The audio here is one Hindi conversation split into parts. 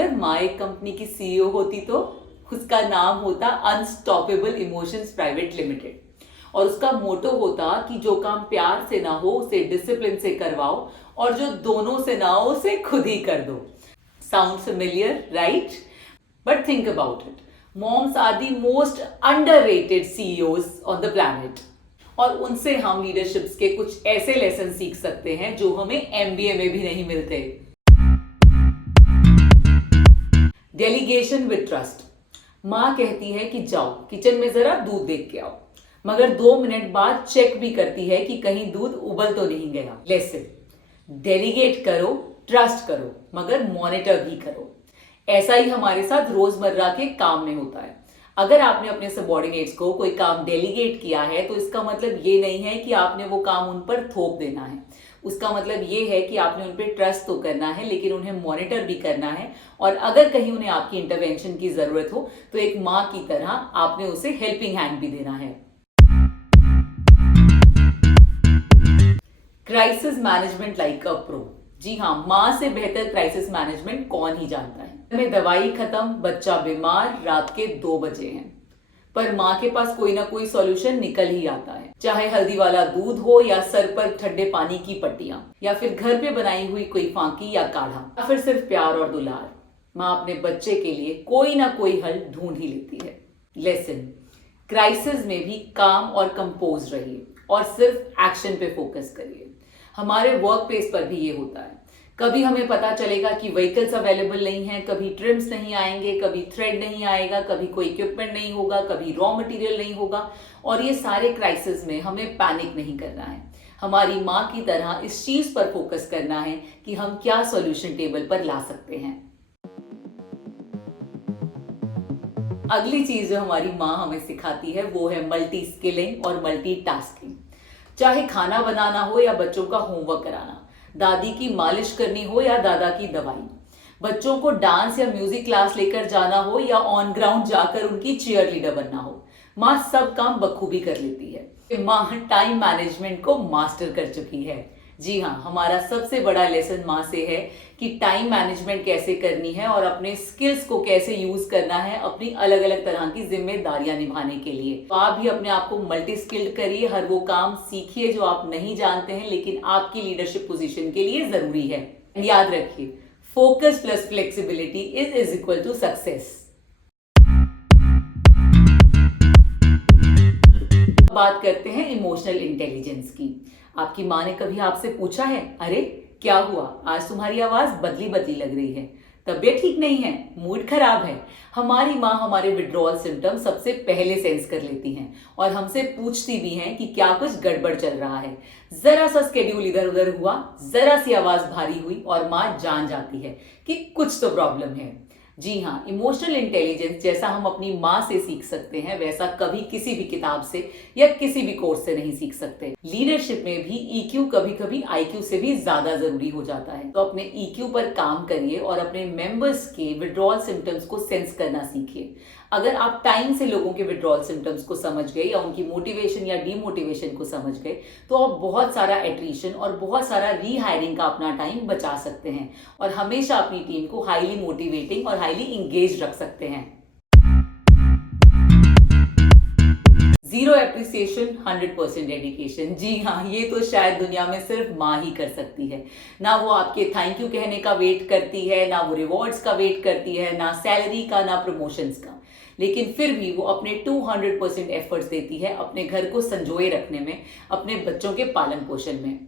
अगर माँ एक कंपनी की सीईओ होती तो उसका नाम होता अनस्टॉपेबल इमोशंस प्राइवेट लिमिटेड, और उसका मोटो होता कि जो काम प्यार से ना हो उसे डिसिप्लिन से करवाओ, और जो दोनों से ना हो उसे खुद ही कर दो। Sound familiar, right? But think about it, moms are the most underrated CEOs on the planet, और उनसे हम लीडरशिप्स के कुछ ऐसे लेसन सीख सकते हैं जो हमें एमबीए में भी नहीं मिलते। Delegation with trust. माँ कहती है कि जाओ किचन में जरा दूध देख के आओ, मगर 2 मिनट बाद चेक भी करती है कि कहीं दूध उबल तो नहीं गया। लेसन, डेलीगेट करो, ट्रस्ट करो, मगर मॉनिटर भी करो। ऐसा ही हमारे साथ रोजमर्रा के काम में होता है। अगर आपने अपने सबॉर्डिनेट्स को कोई काम डेलीगेट किया है तो इसका मतलब ये नहीं है कि आपने वो काम उन पर थोप देना है। उसका मतलब ये है कि आपने उन पर ट्रस्ट तो करना है, लेकिन उन्हें मॉनिटर भी करना है, और अगर कहीं उन्हें आपकी इंटरवेंशन की जरूरत हो तो एक माँ की तरह आपने उसे हेल्पिंग हैंड भी देना है। Crisis management like a pro. जी हाँ, माँ से बेहतर क्राइसिस मैनेजमेंट कौन ही जानता है। में दवाई खत्म, बच्चा बीमार, रात के 2 बजे हैं, पर माँ के पास कोई ना कोई सॉल्यूशन निकल ही आता है। चाहे हल्दी वाला दूध हो, या सर पर ठंडे पानी की पट्टियां, या फिर घर पे बनाई हुई कोई फांकी या काढ़ा, या फिर सिर्फ प्यार और दुलार, माँ अपने बच्चे के लिए कोई ना कोई हल ढूंढ ही लेती है। लेसन, क्राइसिस में भी काम और कंपोज रहिए और सिर्फ एक्शन पे फोकस करिए। हमारे वर्क प्लेस पर भी ये होता है। कभी हमें पता चलेगा कि व्हीकल्स अवेलेबल नहीं है, कभी ट्रिम्स नहीं आएंगे, कभी थ्रेड नहीं आएगा, कभी कोई इक्विपमेंट नहीं होगा, कभी रॉ मटेरियल नहीं होगा, और ये सारे क्राइसिस में हमें पैनिक नहीं करना है। हमारी माँ की तरह इस चीज पर फोकस करना है कि हम क्या सॉल्यूशन टेबल पर ला सकते हैं। अगली चीज जो हमारी माँ हमें सिखाती है वो है मल्टी स्किलिंग और मल्टीटास्किंग। चाहे खाना बनाना हो या बच्चों का होमवर्क कराना, दादी की मालिश करनी हो या दादा की दवाई, बच्चों को डांस या म्यूजिक क्लास लेकर जाना हो या ऑन ग्राउंड जाकर उनकी चीयर लीडर बनना हो, माँ सब काम बखूबी कर लेती है। माँ टाइम मैनेजमेंट को मास्टर कर चुकी है। जी हाँ, हमारा सबसे बड़ा लेसन माँ से है कि टाइम मैनेजमेंट कैसे करनी है और अपने स्किल्स को कैसे यूज करना है अपनी अलग अलग तरह की जिम्मेदारियां निभाने के लिए। तो आप भी अपने आप को मल्टी स्किल्ड करिए, हर वो काम सीखिए जो आप नहीं जानते हैं लेकिन आपकी लीडरशिप पोजीशन के लिए जरूरी है। याद रखिए, focus plus flexibility is equal to success. बात करते हैं इमोशनल इंटेलिजेंस की। आपकी माँ ने कभी आपसे पूछा है, अरे क्या हुआ, आज तुम्हारी आवाज बदली बदली लग रही है, तबीयत ठीक नहीं है, मूड खराब है? हमारी माँ हमारे विड्रॉल सिम्टम सबसे पहले सेंस कर लेती हैं और हमसे पूछती भी हैं कि क्या कुछ गड़बड़ चल रहा है। जरा सा स्केड्यूल इधर उधर हुआ, जरा सी आवाज भारी हुई और माँ जान जाती है कि कुछ तो प्रॉब्लम है। जी हाँ, इमोशनल इंटेलिजेंस जैसा हम अपनी माँ से सीख सकते हैं वैसा कभी किसी भी किताब से या किसी भी कोर्स से नहीं सीख सकते। लीडरशिप में भी ईक्यू कभी कभी आईक्यू से भी ज्यादा जरूरी हो जाता है। तो अपने ईक्यू पर काम करिए और अपने मेंबर्स के विड्रॉल सिम्टम्स को सेंस करना सीखिए। अगर आप टाइम से लोगों के विड्रॉल सिम्टम्स को समझ गए या उनकी मोटिवेशन या डीमोटिवेशन को समझ गए तो आप बहुत सारा एट्रीशन और बहुत सारा रीहायरिंग का अपना टाइम बचा सकते हैं और हमेशा अपनी टीम को हाईली मोटिवेटिंग और हाईली इंगेज रख सकते हैं। 0 एप्रिसिएशन 100% डेडिकेशन। जी हाँ, ये तो शायद दुनिया में सिर्फ माँ ही कर सकती है। ना वो आपके थैंक यू कहने का वेट करती है, ना वो रिवॉर्ड्स का वेट करती है, ना सैलरी का, ना प्रमोशंस का, लेकिन फिर भी वो अपने 200% एफर्ट्स देती है अपने घर को संजोए रखने में, अपने बच्चों के पालन पोषण में।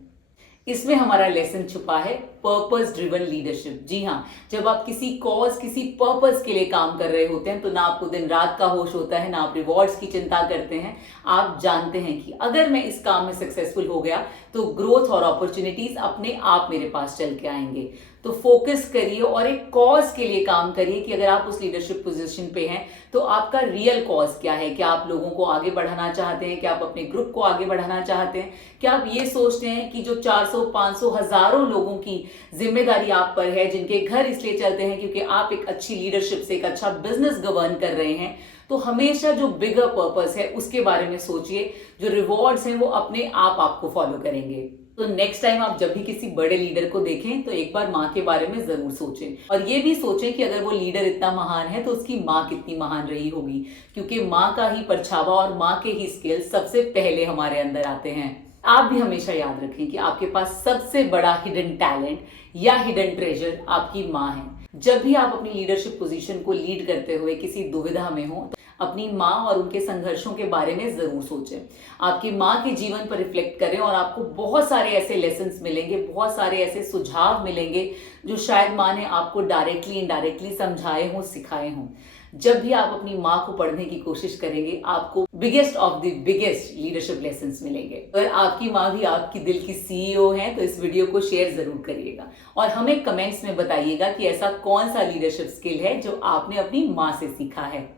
इसमें हमारा लेसन छुपा है पर्पस ड्रिवन लीडरशिप। जी हाँ, जब आप किसी कॉज, किसी पर्पस के लिए काम कर रहे होते हैं तो ना आपको दिन रात का होश होता है, ना आप रिवॉर्ड्स की चिंता करते हैं। आप जानते हैं कि अगर मैं इस काम में सक्सेसफुल हो गया तो ग्रोथ और अपॉर्चुनिटीज अपने आप मेरे पास चल के आएंगे। तो फोकस करिए और एक कॉज के लिए काम करिए कि अगर आप उस लीडरशिप पोजीशन पे हैं तो आपका रियल कॉज क्या है। क्या आप लोगों को आगे बढ़ाना चाहते हैं? क्या आप अपने ग्रुप को आगे बढ़ाना चाहते हैं? क्या आप ये सोचते हैं कि जो 400, 500, हजारों लोगों की जिम्मेदारी आप पर है, जिनके घर इसलिए चलते हैं क्योंकि आप एक अच्छी लीडरशिप से एक अच्छा बिजनेस गवर्न कर रहे हैं? तो हमेशा जो बिगर पर्पस है उसके बारे में सोचिए। जो रिवॉर्ड्स हैं वो अपने आप आपको फॉलो करेंगे। तो नेक्स्ट टाइम आप जब भी किसी बड़े लीडर को देखें तो एक बार माँ के बारे में जरूर सोचें, और ये भी सोचें कि अगर वो लीडर इतना महान है तो उसकी माँ कितनी महान रही होगी, क्योंकि माँ का ही परछावा और माँ के ही स्किल्स सबसे पहले हमारे अंदर आते हैं। आप भी हमेशा याद रखें कि आपके पास सबसे बड़ा हिडन टैलेंट या हिडन ट्रेजर आपकी माँ है। जब भी आप अपनी लीडरशिप पोजीशन को लीड करते हुए किसी दुविधा में हो, अपनी माँ और उनके संघर्षों के बारे में जरूर सोचें। आपकी माँ के जीवन पर रिफ्लेक्ट करें और आपको बहुत सारे ऐसे लेसन्स मिलेंगे, बहुत सारे ऐसे सुझाव मिलेंगे जो शायद माँ ने आपको डायरेक्टली इनडायरेक्टली समझाए हों, सिखाए हों। जब भी आप अपनी माँ को पढ़ने की कोशिश करेंगे, आपको biggest of the biggest leadership lessons मिलेंगे। अगर आपकी माँ भी आपकी दिल की सीईओ है तो इस वीडियो को शेयर जरूर करिएगा और हमें कमेंट्स में बताइएगा कि ऐसा कौन सा लीडरशिप स्किल है जो आपने अपनी माँ से सीखा है।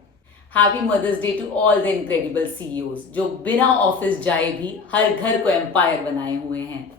Happy mother's day to all the incredible CEOs जो बिना ऑफिस जाए भी हर घर को एम्पायर बनाए हुए हैं।